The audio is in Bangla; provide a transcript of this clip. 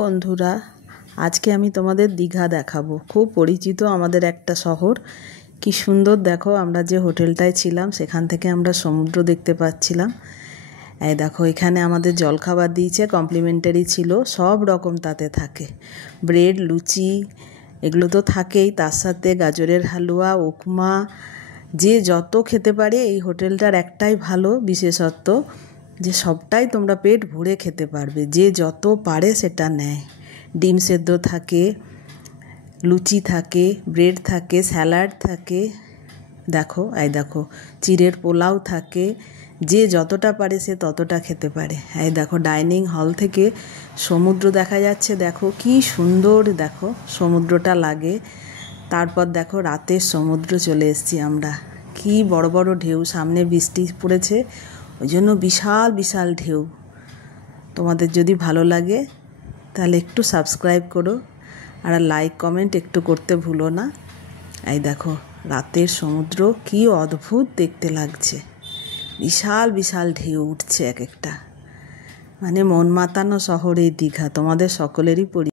বন্ধুরা, আজকে আমি তোমাদের দীঘা দেখাবো। খুব পরিচিত আমাদের একটা শহর। কি সুন্দর দেখো, আমরা যে হোটেলটায় ছিলাম সেখান থেকে আমরা সমুদ্র দেখতে পাচ্ছিলাম। এই দেখো, এখানে আমাদের জলখাবার দিয়েছে, কমপ্লিমেন্টারি ছিল, সব রকম তাতে থাকে। ব্রেড, লুচি এগুলো তো থাকেই, তার সাথে গাজরের হালুয়া, উপমা, যে যত খেতে পারে। এই হোটেলটার একটাই ভালো বিশেষত্ব যে সবটাই তোমরা পেট ভরে খেতে পারবে, যে যত পারে সেটা নেয়। ডিম সেদ্ধ থাকে, লুচি থাকে, ব্রেড থাকে, স্যালাড থাকে, দেখো এই দেখো চিড়ের পোলাও থাকে। যে যতটা পারে সে ততটা খেতে পারে। এই দেখো, ডাইনিং হল থেকে সমুদ্র দেখা যাচ্ছে, দেখো কি সুন্দর, দেখো সমুদ্রটা লাগে। তারপর দেখো রাতের সমুদ্র চলে এসেছি আমরা। কি বড় বড় ঢেউ, সামনে বৃষ্টি পড়েছে ওই জন্য বিশাল বিশাল ঢেউ। তোমাদের যদি ভালো লাগে তাহলে একটু সাবস্ক্রাইব করো, আর লাইক কমেন্ট একটু করতে ভুলো না। এই দেখো রাতের সমুদ্র কি অদ্ভুত দেখতে লাগছে, বিশাল বিশাল ঢেউ উঠছে এক একটা। মানে মন মাতানো শহর এই দীঘা, তোমাদের সকলেরই